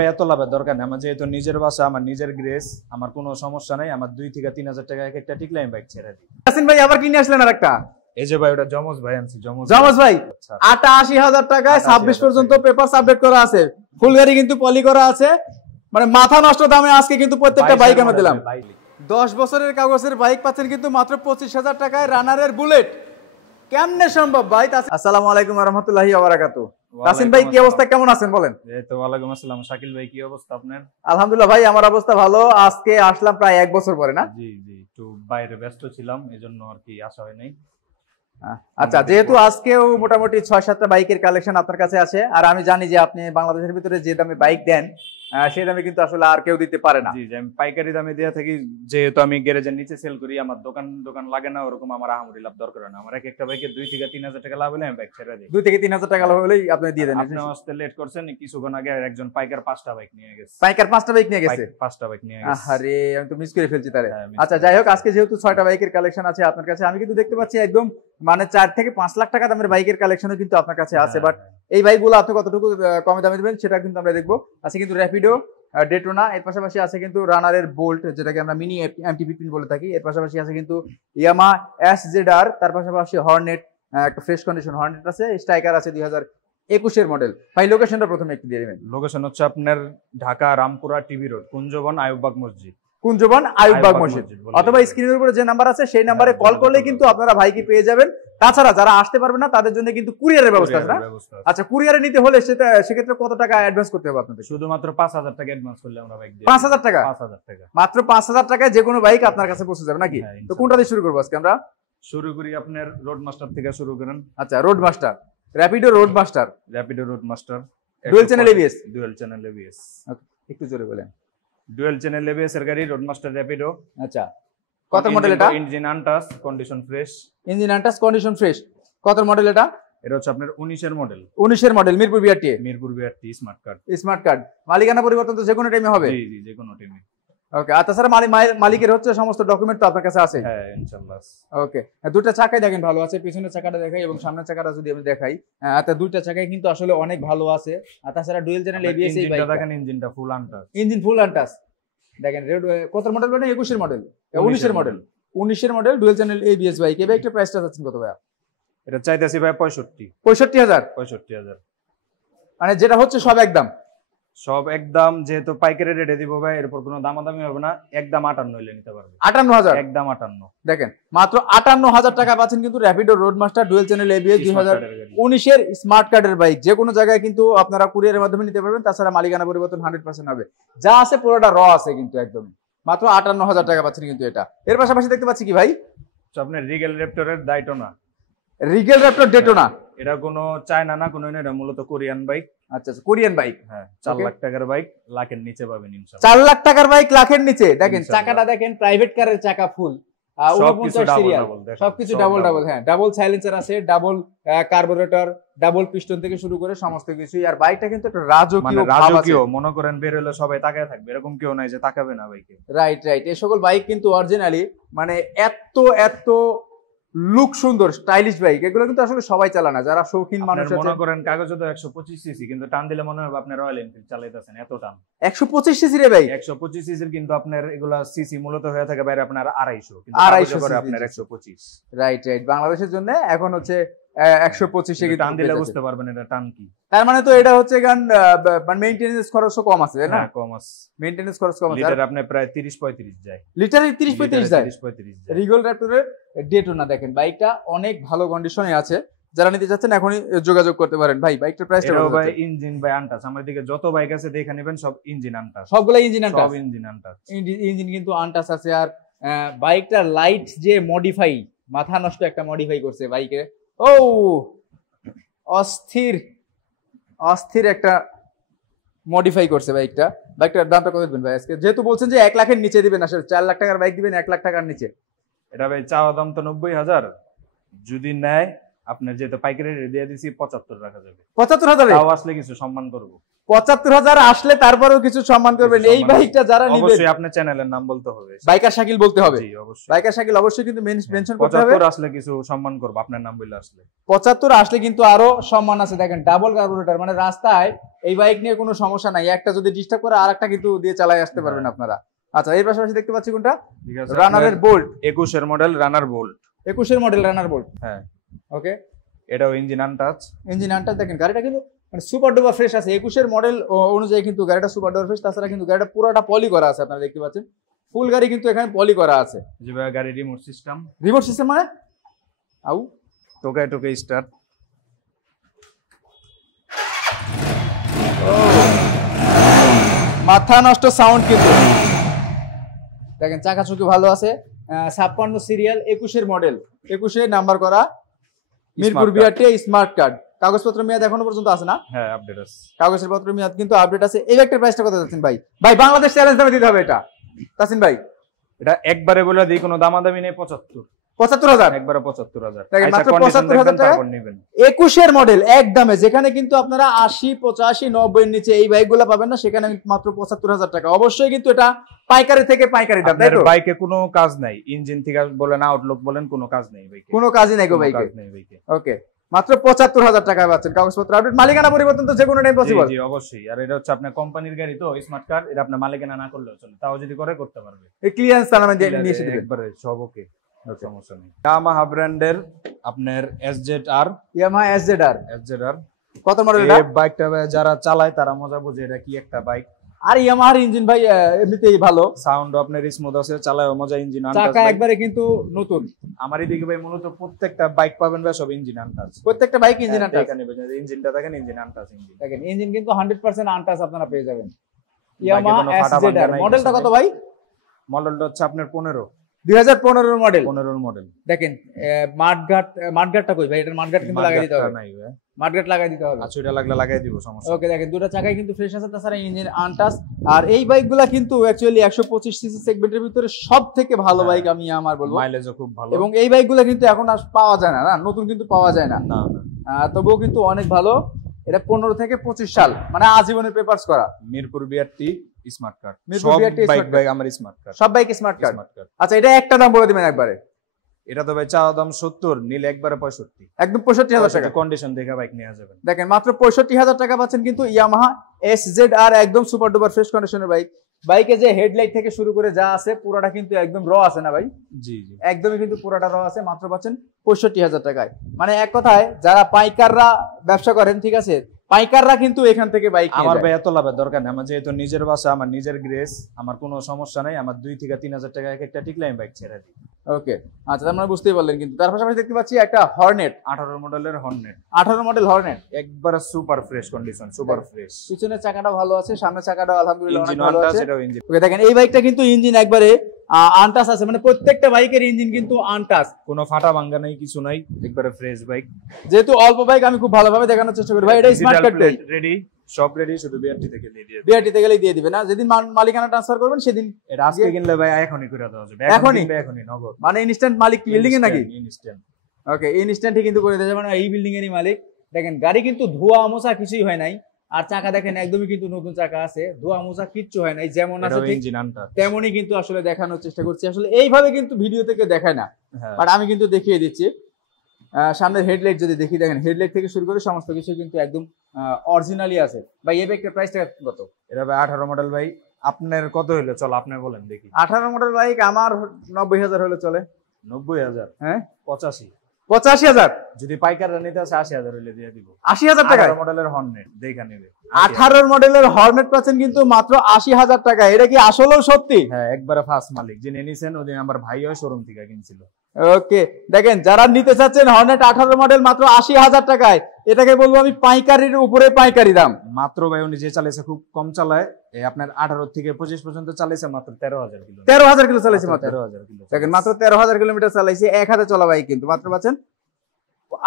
ভাই এত লাভের দরকার নেই, আমার যেহেতু নিজের বাসা, আমার নিজের গ্রেস, আমার কোনো সমস্যা নাই। আমার 2 থেকে 3,000 টাকা এক একটা টিকলে আমি বাইক ছেড়ে দিই। ইয়াসিন ভাই আবার কিনে আসলেন আরেকটা। এই যে ভাই ওটা জমজ ভাই আনছি। জমজ ভাই 88,000 টাকায় 26 পর্যন্ত পেপার আপডেট করা আছে, ফুল গাড়ি কিন্তু পলি করা আছে, মানে মাথা নষ্ট দামে আজকে কিন্তু প্রত্যেকটা বাইক আমরা দিলাম। 10 বছরের কাগজের বাইক পাচ্ছেন কিন্তু মাত্র 25,000 টাকায়, রানারের বুলেট। কেমনে সম্ভব ভাই? আসসালামু আলাইকুম ওয়া রাহমাতুল্লাহি ওয়া বারাকাতুহু। তাসিন ভাই কি অবস্থা, কেমন আছেন বলেন? এই তো ওয়ালাইকুম আসসালাম। শাকিল ভাই কি অবস্থা আপনার? আলহামদুলিল্লাহ ভাই, আমার অবস্থা ভালো। আজকে আসলাম প্রায় 1 বছর পরে না? জি জি, একটু বাইরে ব্যস্ত ছিলাম, এজন্য আর কি আসা হয় নাই। আচ্ছা, যেহেতু আজকেও মোটামুটি 6-7টা বাইকের কালেকশন আপনার কাছে আছে, আর আমি জানি যে আপনি বাংলাদেশের ভিতরে যে দামে বাইক দেন সেই দামে কিন্তু আসলে আর কেউ দিতে পারে না। জি, আমি পাইকারি দামে দিয়ে থাকি, যেহেতু আমি গ্যারেজের নিচে সেল করি, আমার দোকান লাগে না ওরকম, আমার আহামরি লাভ দরকার না। আমার একটা বাইকে 2 থেকে 3,000 টাকা লাভ হলে আমি বাইক ছেড়ে দিই। 2 থেকে 3,000 টাকা লাভ হলেই আপনি দিয়ে দেন। আপনি আসতে লেট করছেন, কিছুক্ষণ আগে একজন পাইকার 5টা বাইক নিয়ে গেছে। পাইকার 5টা বাইক নিয়ে গেছে? 5টা বাইক নিয়ে গেছে। আরে আমি তো মিস করে ফেলছি তাহলে। আচ্ছা যাই হোক, আজকে যেহেতু 6টা বাইকের কালেকশন আছে আপনার কাছে, আমি কিন্তু দেখতে পাচ্ছি একদম মানে 4 থেকে 5 লাখ টাকা দামের বাইকের কালেকশনও কিন্তু আপনার কাছে আছে। বাট এই বাইকগুলো আপনি কতটুকু কমে দামে দিবেন সেটা কিন্তু আমরা দেখবো। আছে কিন্তু র্যাপিডো, ডেটোনা, এর পাশাপাশি আছে কিন্তু রানারের বোল্ট, যেটাকে আমরা মিনি MT-15 বলে থাকি। এর পাশাপাশি আছে কিন্তু ইয়ামা SZR, তার পাশাপাশি হর্নেট, একটা ফ্রেশ কন্ডিশন হর্নেট আছে, স্ট্রাইকার আছে 2021 এর মডেল। ভাই লোকেশনটা প্রথমে একটু দিয়ে দিবেন। লোকেশন হচ্ছে আপনার ঢাকা রামপুরা টিবি রোড, কুঞ্জবন আইয়ুববাগ মসজিদ। কুঞ্জবন আইয়ুববাগ মসজিদ, অথবা স্ক্রিনের উপরে যে নাম্বার আছে সেই নাম্বারে কল করলে কিন্তু আপনারা ভাইকে পেয়ে যাবেন। তাছাড়া যারা আসতে পারবে না তাদের জন্য কিন্তু কুরিয়ারের ব্যবস্থা আছে না? আচ্ছা, কুরিয়ারে নিতে হলে সেক্ষেত্রে কত টাকা অ্যাডভান্স করতে হবে আপনাদের? শুধুমাত্র 5,000 টাকা অ্যাডভান্স করলে আমরা বাইক দিই। 5,000 টাকা? 5,000 টাকা, মাত্র 5,000 টাকায় যে কোনো বাইক আপনার কাছে পৌঁছে যাবে নাকি? তো কোনটা দিয়ে শুরু করবো আজকে আমরা? শুরু করি আপনার রোড মাস্টার থেকে শুরু করেন। আচ্ছা, road master, Rapido road master. Rapido road master dual channel ABS। Dual channel ABS, একটু জোরে বলেন। ডুয়াল চ্যানেল ABS এর গাড়ি রোড মাস্টার র্যাপিডো। আচ্ছা, কত মডেল এটা? Engine untouch, condition fresh. Engine untouch, condition fresh. কত মডেল এটা? এটা হচ্ছে আপনার 19 এর মডেল। 19 এর model, Mirpur BRT। Mirpur BRT smart card. Smart card, মালিকানা পরিবর্তন তো যে কোনো টাইমে হবে? জি জি, যে কোনো টাইমে। ওকে, আর তাছাড়া মালিকের হচ্ছে সমস্ত ডকুমেন্ট তো আপনার কাছে আছে? হ্যাঁ ইনশাআল্লাহ। ওকে, দুটো চাকাই দেখেন ভালো আছে, পিছনের চাকাটা দেখাই এবং সামনের চাকাটা যদি আমি দেখাই, তা দুইটা চাকাই কিন্তু আসলে অনেক ভালো আছে। আর তাছাড়া ডুয়াল চ্যানেল ABS এই বাইকটা দেখেন, ইঞ্জিনটা ফুল আনটাচ। ইঞ্জিন ফুল আনটাচ দেখেন। কত মডেল মানে? 21 এর মডেল। 19 এর মডেল। 19 এর model dual channel ABS bike. এই বাইকটার প্রাইসটা যাচ্ছে কত ভাই? এটা চাইতেছি ভাই 65,000। 65,000? মানে যেটা হচ্ছে সব একদম? সব একদম, যেহেতু পাইকারি রেটে দিব ভাই, এরপর কোনো দামাদামি হবে না। একদম 58 হইলে নিতে পারবে। 58,000? একদম 58। দেখেন মাত্র 58,000 টাকা পাচ্ছেন কিন্তু Rapido road master dual channel ABS 2019 এর স্মার্ট কার্ডের বাইক। যে কোনো জায়গায় কিন্তু আপনারা কুরিয়ারের মাধ্যমে নিতে পারবেন। তাছাড়া মালিকানা পরিবর্তন 100% হবে। যা আছে পুরোটা র আছে কিন্তু একদম। মাত্র 58,000 টাকা পাচ্ছেন কিন্তু এটা। এর পাশাপাশি দেখতে পাচ্ছি কি ভাই? আপনার রিগেল র্যাপটরের ডাইটোনা। Rigel Raptor Daytona? এটা কোনো চায়না না, কোনো এটা মূলত কোরিয়ান বাইক। আচ্ছা, কোরিয়ান বাইক। হ্যাঁ, 4 লাখ টাকার বাইক, লাখের নিচে পাবেন ইনশাআল্লাহ। 4 লাখ টাকার বাইক লাখের নিচে। দেখেন চাকাটা দেখেন, প্রাইভেট কারের চাকা ফুল, 49 সিরিয়াল, সবকিছু ডাবল। হ্যাঁ, ডাবল সাইলেন্সার আছে, ডাবল কার্বোরেটর, ডাবল পিস্টন থেকে শুরু করে সমস্ত কিছু। আর বাইকটা কিন্তু একটা রাজকীয়, মনে করেন বের হলে সবাই তাকায় থাকবে, এরকম কেউ নাই যে তাকাবে না বাইকে। রাইট। এই সকল বাইক কিন্তু অরিজিনালি মানে এত লুক সুন্দর স্টাইলিশ বাইক, এগুলো কিন্তু আসলে সবাই চালায় না, যারা শৌখিন মানুষ আছে। মনে করেন কাগজে তো 125 সিসি, কিন্তু টান দিলে মনে হবে আপনি রয়্যাল এনফিল্ড চালাইতেছেন, এত টান। 125 সিসি রে ভাই? 125 সিসির, কিন্তু আপনার এগুলা সিসি মূলত হয়ে থাকে বাইরে আপনার 250, কিন্তু 250 করে আপনার 125। রাইট। বাংলাদেশের জন্য এখন হচ্ছে 125 এ টান দিলে বুঝতে পারবেন এটা টান কি। তার মানে তো এটা হচ্ছে গান মেইনটেনেন্স খরচও কম আছে, তাই না? কম আছে, মেইনটেনেন্স খরচ কম আছে। লিটার আপনি প্রায় 30-35 যায়। লিটারে 30-35 যায়। 30-35 যায়। রিগেল র্যাপটরের ডেটোনা দেখেন, বাইকটা অনেক ভালো কন্ডিশনে আছে। যারা নিতে চাচ্ছেন এখনই যোগাযোগ করতে পারেন। ভাই বাইকটার প্রাইসটা কত? ভাই ইঞ্জিন বাই আনটাচ, আমার দিকে যত বাইক আছে দেখে নেবেন, সব ইঞ্জিন আনটাচ। সবগুলা ইঞ্জিন আনটাচ? সব ইঞ্জিন আনটাচ। ইঞ্জিন কিন্তু আনটাচ আছে। আর বাইকটার লাইট যে মডিফাই, মাথা নষ্ট একটা মডিফাই করছে বাইকে। ও অস্থির একটা মডিফাই করছে বাইকটা। বাইকটার দামটা কত দিবেন ভাই আজকে, যেহেতু বলছেন যে 1 লাখের নিচে দিবেন? আসলে 4 লাখ টাকার বাইক দিবেন 1 লাখ টাকার নিচে? এটা ভাই চাওয়া দাম তো 90,000, যদি নেয় আপনার যেহেতু পাইকারি রেট দিয়ে দিছি 75 রাখা যাবে। 75,000 তাও আসলে কিছু সম্মান করব। 75,000 আসলে তারপরেও কিছু সম্মান করবেন। এই বাইকটা যারা নেবেন অবশ্যই আপনার চ্যানেলের নাম বলতে হবে, বাইকার শাকিল বলতে হবে। জি অবশ্যই বাইকার শাকিল অবশ্যই কিন্তু মেনশন করতে হবে। 75 আসলে কিছু সম্মান করব আপনার নাম বললে। আসলে 75 আসলে কিন্তু আরো সম্মান আছে। দেখেন ডাবল কার্বোরেটর, মানে রাস্তায় এই বাইক নিয়ে কোনো সমস্যা নাই, একটা যদি ডিস্টার্ব করে আরেকটা কিন্তু দিয়ে চালায় আসতে পারবেন আপনারা। আচ্ছা, এর পাশাপাশি দেখতে পাচ্ছি কোনটা, ঠিক আছে, রানারের বোল্ট, 21 এর মডেল রানার বোল্ট, 21 এর মডেল রানার বোল্ট। হ্যাঁ ওকে, এটাও ইঞ্জিন আনটাচ। Engine untouch. দেখেন গাড়িটা কিন্তু মানে সুপার ডুপার ফ্রেশ আছে। 21 এর মডেল অনুযায়ী কিন্তু গাড়িটা সুপার ডুপার ফ্রেশ। তাছাড়া কিন্তু গাড়িটা পুরোটা পলি করা আছে, আপনারা দেখতে পাচ্ছেন ফুল গাড়ি কিন্তু এখানে পলি করা আছে। যেভাবে গাড়ি রিমোট সিস্টেম, রিমোট সিস্টেম মানে আউ টোকায় টোকায় স্টার্ট। মাথা নষ্ট সাউন্ড কিন্তু। দেখেন চাকা চুকি ভালো আছে। 56 সিরিয়াল, 21 এর মডেল, 21 এর নাম্বার করা, মিরপুর বিআরটি স্মার্ট কার্ড। কাগজপত্র মেয়াদ এখনো পর্যন্ত আছে না? হ্যাঁ আপডেট আছে, কাগজের পত্র মেয়াদ কিন্তু আপডেট আছে। এই একটা প্রাইসটা কত যাচ্ছেন ভাই? ভাই বাংলাদেশ চ্যালেঞ্জ দামে দিতে হবে এটা তাসিন ভাই। এটা একবারে বলে দিই, কোনো দামাদামি নেই, 75,000 একবারে 75,000 দেখেন, মাত্র 75,000 টাকা। 21 এর মডেল একদমে, যেখানে কিন্তু আপনারা 80, 85, 90 এর নিচে এই বাইকগুলো পাবেন না, সেখানে মাত্র 75,000 টাকা। অবশ্যই কিন্তু এটা পাইকারি থেকে পাইকারি দাম, তাই তো? বাইকে কোনো কাজ নাই, ইঞ্জিন থেকে বলেন আউটলুক বলেন, কোনো কাজ নেই বাইকে, কোনো কাজই নাই গো বাইকে। ওকে, মাত্র 75,000 টাকায় পাচ্ছেন। কাগজপত্র আপডেট, মালিকানা পরিবর্তন তো যে কোনো টাইম পসিবল। জি অবশ্যই। আর এটা হচ্ছে আপনার কোম্পানির গাড়ি তো স্মার্ট কার্ড, এটা আপনার মালিকানা না করলেও চলে, তাও যদি করে করতে পারবে। এই ক্লিয়ারেন্স তাহলে দিয়ে নিয়ে এসে দিবেন একবারে সব ওকে, সমস্যা নেই। ইয়ামাহা ব্র্যান্ডের আপনার SZR, ইয়ামাহা SZR কত মডেল এটা? এই বাইকটা যারা চালায় তারা মজা বুঝে এটা কি একটা বাইক। আর ইয়ামাহার ইঞ্জিন ভাই এমনিতেই ভালো, সাউন্ড আপনার স্মুথ আছে, চালায় মজা, ইঞ্জিন আনটাচ, চাকা একবারে কিন্তু নতুন। আমার এদিকে ভাই মূলত প্রত্যেকটা বাইক পাবেন ভাই সব ইঞ্জিন আনটাচ, প্রত্যেকটা বাইক ইঞ্জিন আনটাচ। ইঞ্জিনটা দেখেন, ইঞ্জিন আনটাচ, ইঞ্জিন দেখেন ইঞ্জিন কিন্তু 100% আনটাচ আপনারা পেয়ে যাবেন। ইয়ামাহা SZR মডেলটা কত ভাই? মডেলটা হচ্ছে আপনার 2015 এর মডেল। 15 এর মডেল। দেখেন মাঠঘাটটা কই ভাই? এটার মাঠঘাট কিন্তু লাগাই দিতে হবে, মাঠঘাট লাগাই দিতে হবে। আচ্ছা, এটা লাগলে লাগাই দিব, সমস্যা। ওকে, দেখেন দুটো চাকাই কিন্তু ফ্রেশ আছে, তাছাড়া ইঞ্জিন আনটাচ। আর এই বাইকগুলা কিন্তু অ্যাকচুয়ালি 125 সিসি সেগমেন্টের ভিতরে সবথেকে ভালো বাইক আমি আমার বলবো, মাইলেজও খুব ভালো। এবং এই বাইকগুলা কিন্তু এখন আর পাওয়া যায় না, নতুন কিন্তু পাওয়া যায় না, তবুও কিন্তু অনেক ভালো। এটা 15 থেকে 25 সাল, মানে আজীবনের পেপারস করা। Mirpur BRT smart card, Mirpur BRT bike আমার স্মার্ট কার্ড, সব বাইক স্মার্ট কার্ড। আচ্ছা, এটা একটা দাম বলে দিবেন একবারে। এটা তো ভাই চাওয়া দাম 70, নিলে একবারে 65, একদম 65,000 টাকা। কন্ডিশন দেখে বাইক নিয়ে যাবেন। দেখেন মাত্র 65,000 টাকা পাচ্ছেন কিন্তু ইয়ামাহা SZR, একদম সুপার ডুপার ফ্রেশ কন্ডিশনের বাইক। বাইকে যে হেডলাইট থেকে শুরু করে যা আছে পুরোটা কিন্তু একদম র আছে না ভাই? জি জি, একদমই কিন্তু পুরোটা র আছে। মাত্র পাচ্ছেন 65,000 টাকায়। মানে এক কথায় যারা পাইকাররা ব্যবসা করেন, ঠিক আছে, পাইকাররা কিন্তু এখান থেকে বাইক আমার ভাই এত লাভের দরকার নেই, আমার যেহেতু নিজের বাসা, আমার নিজের গ্রেস, আমার কোনো সমস্যা নাই। আমার 2 থেকে 3,000 টাকা এক একটা টিকলে আমি বাইক ছেড়ে দিই। ওকে, আচ্ছা, আপনারা বুঝতেই পারলেন। কিন্তু তার পাশাপাশি দেখতে পাচ্ছি একটা হর্নেট, 18 মডেলের হর্নেট, 18 মডেল হর্নেট, একবারে super fresh condition, super fresh. পিছনের চাকাটা ভালো আছে, সামনের চাকাটাও আলহামদুলিল্লাহ ইঞ্জিন অনেক ভালো আছে। এটাও ইঞ্জিন। ওকে, দেখেন এই বাইকটা কিন্তু ইঞ্জিন একবারে আনটাচ আছে, মানে প্রত্যেকটা বাইকের ইঞ্জিন কিন্তু আনটাচ, কোনো ফাটা ভাঙা নাই, কিছু নাই, একবারে ফ্রেশ বাইক। যেহেতু অল্প বাইক আমি খুব ভালোভাবে দেখানোর চেষ্টা করি ভাই। এটা স্মার্ট কার্ড রেডি, সব রেডি, শুধু বিআরটি থেকে দিয়ে দিবে। বিআরটি থেকে গেলেই দিয়ে দিবে না? যেদিন মালিকানা ট্রান্সফার করবেন সেদিন। এটা আজকে কিনলে ভাই এখনই করে দেওয়া যাবে, এখনই নগদ, মানে ইনস্ট্যান্ট মালিক বিল্ডিং এ নাকি? ইনস্ট্যান্ট। ওকে, ইনস্ট্যান্টই কিন্তু করে দেওয়া যাবে, মানে এই বিল্ডিং এরই মালিক। দেখেন গাড়ি কিন্তু ধোয়া মোছা কিছুই হয় নাই, আর চাকা দেখেন একদমই কিন্তু নতুন চাকা আছে, ধোয়া মোছা কিচ্ছু হয় নাই, যেমন আছে ঠিক তেমনই কিন্তু আসলে দেখানোর চেষ্টা করছি। আসলে এইভাবে কিন্তু ভিডিও থেকে দেখায় না, বাট আমি কিন্তু দেখিয়ে দিচ্ছি। সামনের হেডলাইট যদি দেখি, দেখেন হেডলাইট থেকে শুরু করে সমস্ত কিছু কিন্তু একদম অরিজিনালি আছে। ভাই এই বাইকের প্রাইসটা কত? এটা ভাই 18 মডেল ভাই। আপনার কত হইলো চল, আপনি বলেন দেখি। 18 মডেল বাইক আমার 90,000 হলে চলে। 90,000? হ্যাঁ, 85,000। যদি পাইকাররা নিতে আসে 80,000 হইলে দিয়ে দিব। 80,000 টাকা? 18 মডেলের হর্নেট দেখা নেবে। 18 মডেলের হর্নেট পাচ্ছেন কিন্তু মাত্র 80,000 টাকা। এটা কি আসলেও সত্যি? হ্যাঁ, একবারে ফার্স্ট মালিক যিনি নিছেন ওদিন আমার ভাই হয় শোরুম থেকে কিনছিল। ওকে, দেখেন যারা নিতে চাচ্ছেন হর্নেট 18 মডেল মাত্র 80,000 টাকায়, এটাকে বলবো আমি পাইকারির উপরে পাইকারি দাম। মাত্র ভাই উনি যে চালাইছে খুব কম চালায়, এই আপনার 18 থেকে 25 পর্যন্ত চালাইছে মাত্র 13,000 কিলো। 13,000 কিলো চালাইছে মাত্র। 13,000 কিলো। দেখেন মাত্র 13,000 কিলোমিটার চালাইছে, এক হাতে চলা বাইক কিন্তু মাত্র পাচ্ছেন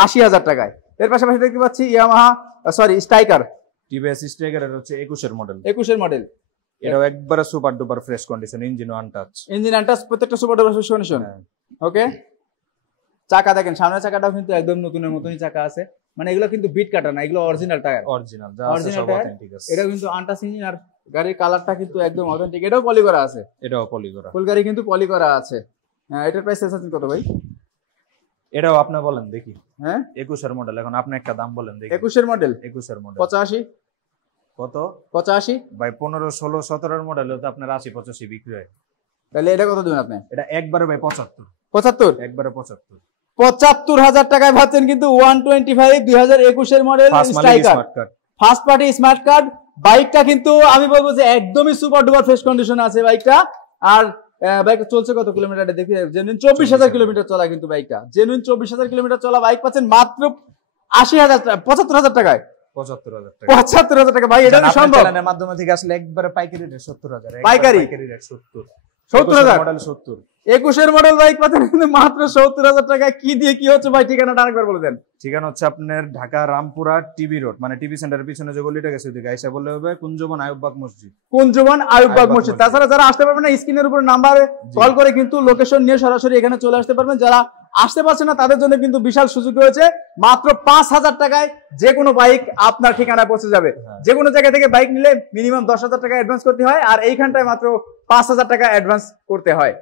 80,000 টাকায়। এর পাশাপাশি দেখতে পাচ্ছি ইয়ামাহা স্ট্রাইকার, টিভিএস স্ট্রাইকারের হচ্ছে 21 এর মডেল। 21 এর মডেল। এটাও একবারে super duper fresh condition, engine untouch. Engine untouch, প্রত্যেকটা সুপার ডুপার ফ্রেশ কন্ডিশন। ওকে, চাকা দেখেন, সামনের চাকাটাও কিন্তু একদম নতুনের মতনই চাকা আছে, মানে এগুলো কিন্তু বিট কাটা না, এগুলো অরিজিনাল টায়ার, অরিজিনাল যা আছে সব অথেন্টিক আছে। এটা কিন্তু আনটাচ ইঞ্জিন, আর গাড়ির কালারটা কিন্তু একদম অথেন্টিক, এটাও পলি করা আছে, এটাও পলি করা, ফুল গাড়ি কিন্তু পলি করা আছে। হ্যাঁ, এটার প্রাইস আছে কত ভাই? এটাও আপনি বলেন দেখি। হ্যাঁ 21 এর মডেল, এখন আপনি একটা দাম বলেন দেখি। 21 এর মডেল, 21 এর মডেল 85। কত? 85 ভাই 15 16 17 এর মডেল তো আপনার 80 85 বিক্রি হয়। তাহলে এটা কত দিবেন আপনি? এটা একবারে ভাই 75 75, একবারে 75 75,000 টাকায় পাচ্ছেন কিন্তু 125 2021 এর model striker, first party smart card. বাইকটা কিন্তু আমি বলবো যে একদমই সুপার ডুপার ফ্রেশ কন্ডিশন আছে বাইকটা। আর বাইকটা চলছে কত কিলোমিটার দেখি, জেনুইন 24,000 কিলোমিটার চলা কিন্তু বাইকটা, জেনুইন 24,000 কিলোমিটার চলা বাইক পাচ্ছেন মাত্র 80,000 75,000 টাকায়। 75,000 টাকা, 75,000 টাকা ভাই, এটা কি সম্ভব? চ্যানেলের মাধ্যমে থেকে আসলে একবারে পাইকারি রেট 70,000, পাইকারি রেট 70, 70,000 মডেল 70, 21 এর মডেল বাইক পাচ্ছেন কিন্তু মাত্র 70,000 টাকায়। কি দিয়ে কি হচ্ছে ভাই? ঠিকানাটা আরেকবার বলে দেন। ঠিকানা হচ্ছে আপনার ঢাকা রামপুরা টিবি রোড, মানে টিভি সেন্টারের পিছনে যে গলিটা গেছে ওদিকে আইসা বললে হবে কুঞ্জবন আয়ুববাগ মসজিদ, কুঞ্জবন আয়ুববাগ মসজিদ। তাছাড়া যারা আসতে পারবেন না, স্ক্রিনের উপর নাম্বারে কল করে কিন্তু লোকেশন নিয়ে সরাসরি এখানে চলে আসতে পারবেন। যারা আসতে পারছে না তাদের জন্য কিন্তু বিশাল সুযোগ রয়েছে, মাত্র 5,000 টাকায় যে কোনো বাইক আপনার ঠিকানায় পৌঁছে যাবে। যে কোনো জায়গা থেকে বাইক নিলে মিনিমাম 10,000 টাকা অ্যাডভান্স করতে হয়, আর এইখানটায় মাত্র 5,000 টাকা অ্যাডভান্স করতে হয়।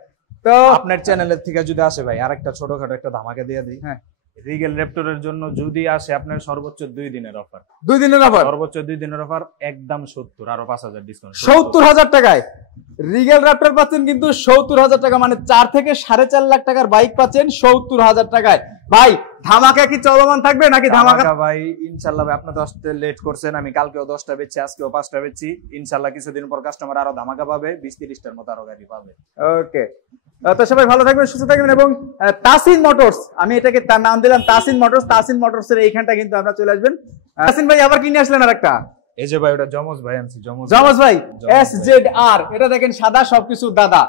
তো আপনার চ্যানেলের থেকে যদি আসে ভাই আরেকটা ছোটখাটো একটা ধামাকা দিয়ে দিই। হ্যাঁ, রিগেল র্যাপটরের জন্য যদি আসে আপনার সর্বোচ্চ 2 দিনের অফার, 2 দিনের অফার, সর্বোচ্চ 2 দিনের অফার একদম 70, আরো 5,000 ডিসকাউন্ট, 70,000 টাকায় রিগেল র্যাপটর পাচ্ছেন কিন্তু 70,000 টাকা, মানে 4 থেকে 4.5 লাখ টাকার বাইক পাচ্ছেন 70,000 টাকায়। ভাই ধামাকা কি চলমান থাকবে নাকি? ধামাকা ভাই ইনশাআল্লাহ ভাই, আপনি 10টা লেট করছেন, আমি কালকেও 10টা বেচছি, আজকেও 5টা বেচছি, ইনশাআল্লাহ কিছুদিন পর কাস্টমার আরো ধামাকা পাবে, 20-30টার মতো আরো গাড়ি পাবে। ওকে, তো সবাই ভালো থাকবেন, সুস্থ থাকবেন। এবং তাসিন মোটরস, আমি এটাকে তার নাম দিলাম তাসিন মোটরস। তাসিন মোটরস এর এইখানটা কিন্তু আপনারা চলে আসবেন। তাসিন ভাই আবার কি নিয়ে আসলেন? আরেকটা এই যে ভাই ওটা জমজ ভাই আনছি, জমজ ভাই SZR, এটা দেখেন সাদা সবকিছু দাদা,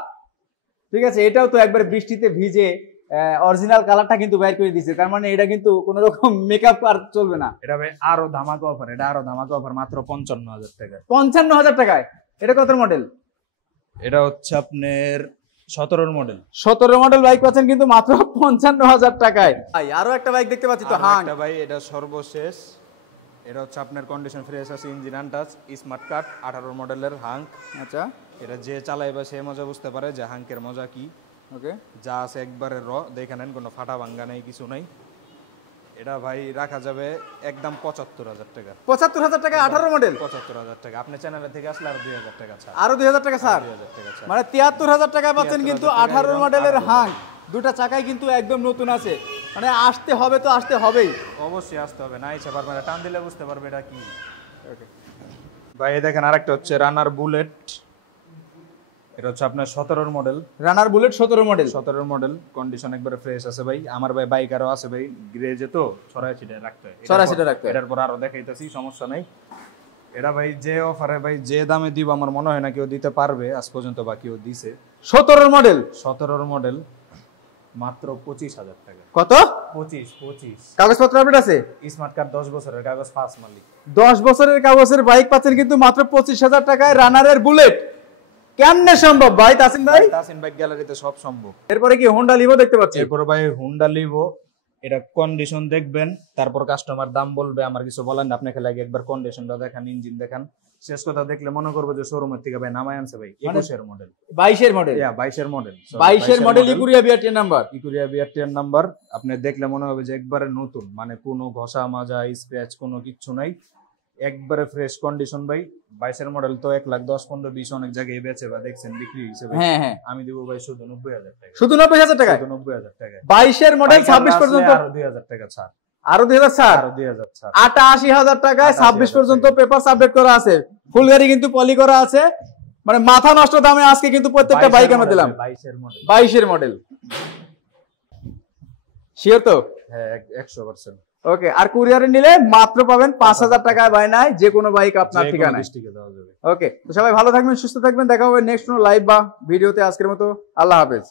ঠিক আছে। এটাও তো একবার বৃষ্টিতে ভিজে অরিজিনাল কালারটা কিন্তু বাইর করে দিয়েছে, তার মানে এটা কিন্তু কোন রকম মেকআপ আর চলবে না। এটা ভাই আরো ধামাকা অফার, এটা আরো ধামাকা অফার মাত্র 55,000 টাকা। 55,000 টাকায়? এটা কত মডেল? এটা হচ্ছে আপনার 17 মডেল। 17 মডেল বাইক পাচ্ছেন কিন্তু মাত্র 55,000 টাকায়। ভাই আরো একটা বাইক দেখতে পাচ্ছি তো, হ্যাঁ একটা ভাই এটা সর্বশেষ, এটা হচ্ছে আপনার কন্ডিশন ফ্রেশ আছে, ইঞ্জিন আনটাচ, স্মার্ট কার্ড, 18 মডেলের হাঙ্ক। আচ্ছা, এটা যে চালাইবে সে মজা বুঝতে পারে যে হাঙ্কের মজা কি। ওকে, যা আছে একবারে দেখে নেন, কোনো ফাটা ভাঙ্গা নেই, কিছু নাই। এটা ভাই রাখা যাবে একদম 75,000 টাকা। 75,000 টাকা 18 মডেল? 75,000 টাকা। আপনি চ্যানেল থেকে আসলে আরো 2,000 টাকা ছাড়, আরো 2,000 টাকা ছাড়, মানে 73,000 টাকায় পাচ্ছেন কিন্তু 18 মডেলের হাঙ্ক। দুটা চাকাই কিন্তু একদম নতুন আছে, মানে আসতে হবে তো আসতে হবেই, অবশ্যই আসতে হবে, না ইচ্ছা পারবে না, টান দিলে বুঝতে পারবে এটা কি। ওকে ভাই দেখেন আরেকটা হচ্ছে রানার বুলেট, এটা হচ্ছে আপনার 17 মডেল। রানার বুলেট 17 মডেল? 17 মডেল, কন্ডিশন একবারে ফ্রেশ আছে ভাই। আমার ভাই বাইক আরো আছে ভাই, গ্রেজে তো 84 রাখতে হয়, 84 রাখতে হয়। এটার পর আরো দেখাইতেছি, সমস্যা নাই। এটা ভাই যে অফারে ভাই যে দামে দিব আমার মনে হয় না কেউ দিতে পারবে আজ পর্যন্ত, বা কেউ দিছে। 17 মডেল? 17 মডেল মাত্র 25,000 টাকা। কত? 25। কাগজপত্র আপডেট আছে? স্মার্ট কার্ড 10 বছরের কাগজ, ফার্স্ট মালিক। 10 বছরের কাগজের বাইক পাচ্ছেন কিন্তু মাত্র 25,000 টাকায় রানারের বুলেট। কেমনে সম্ভব ভাই তাসিন ভাই? তাসিন বাইক গ্যালারিতে সব সম্ভব। এরপরে কি হোন্ডা লিভো দেখতে পাচ্ছি? এরপরে ভাই হোন্ডা লিভো, এটা কন্ডিশন দেখবেন, তারপর কাস্টমার দাম বলবে, আমার কিছু বলেন না, আপনাকে লাগে একবার কন্ডিশনটা দেখান, ইঞ্জিন দেখান, শেষ কথা দেখলে মনে করবো যে শোরুমের থেকে ভাই নামায় আনছে ভাই। 21 এর মডেল, 22 এর মডেল, 22 এর মডেল, 22 এর মডেল, ইকুরিয়া বিআর 10 নাম্বার, ইকুরিয়া বিআর 10 নাম্বার। আপনি দেখলে মনে হবে যে একবারে নতুন, মানে কোনো ঘষা মাজা স্ক্র্যাচ কোনো কিচ্ছু নাই, একবারে ফ্রেশ কন্ডিশন ভাই। 22 এর মডেল তো 1,10,15,20 অনেক জায়গায় বেচে বা দেখছেন বিক্রি হিসেবে। হ্যাঁ হ্যাঁ, আমি দিব ভাই শুধু 90,000 টাকা। শুধু 90,000 টাকা? 90,000 টাকা। 22 এর মডেল 26 পর্যন্ত আরো 2,000 টাকা ছাড়, আরো 2,000 ছাড়, আরো 2,000 ছাড়। 88,000 টাকায় 26 পর্যন্ত পেপারস আপডেট করা আছে, ফুল গাড়ি কিন্তু পলি করা আছে, মানে মাথা নষ্ট দামে আজকে কিন্তু প্রত্যেকটা বাইক আমরা দিলাম। 22 এর মডেল, 22 এর মডেল শিওর তো? হ্যাঁ 100%। ওকে, আর কুরিয়ারে নিলে মাত্র পাবেন 5,000 টাকায় বায়নায় যে কোনো বাইক আপনার ঠিকানায়। ডিস্ট্রিক্টে দেওয়া যাবে। ওকে, তো সবাই ভালো থাকবেন, সুস্থ থাকবেন, দেখা হবে নেক্সট কোনো লাইভ বা ভিডিওতে। আজকের মতো আল্লাহ হাফেজ।